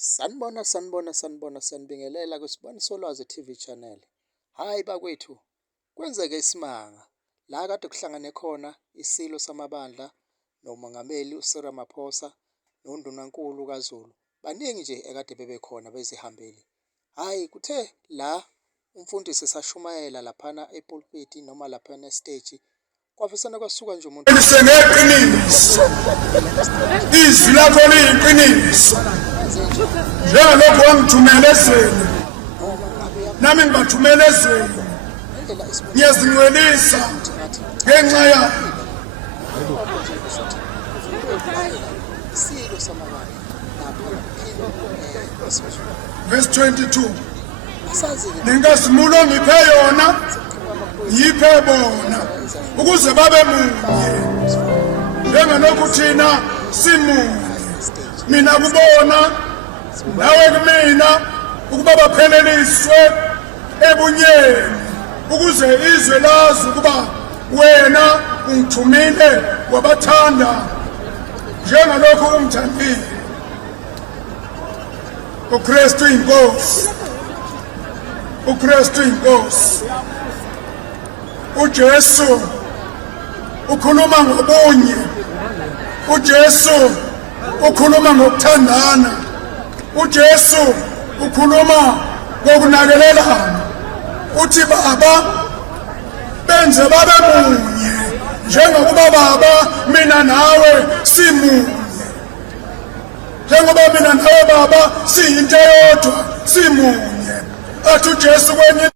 Sanibingelela kwisiboniso lwazi TV channel. Hayi bakwethu, kwenzeke isimanga la kade kuhlangane khona isilo samabandla nomongameli uCyril Ramaphosa noNdunankulu kaZulu. Baningi nje ekade bebekhona bezihambeli. Hayi kuthe la umfundisi sashumayela laphana epulpit noma laphana estage, kwafisana kwasuka nje umuntu liseneqiniso, izwi lakho liyiqiniso. Njengalokhu wangithumela ezweni, nami ngibathumela ezweni. Ngiyazingcwelisa ngenxa yakho. Verse 22. Nenkazimulo ngiphe yona, ngiphe bona ukuze babe munye. Njengalokhu thina simunye. Mina kubona nawe kumina ukuba bapheleliswe ebunyeni, ukuze izwe lazi ukuba wena ungithumile wabathanda njengalokhu ungithandile. uKristu inkosi, uKristu inkosi. uJesu ukhuluma ngobunye, uJesu ukhuluma ngokuthandana, uJesu ukhuluma ngokunakelelana. Uthi Baba benze babe munye njengokuba Baba mina nawe simunye. Njengoba mina nawe Baba siyinto eyodwa simunye. Athi uJesu kwenye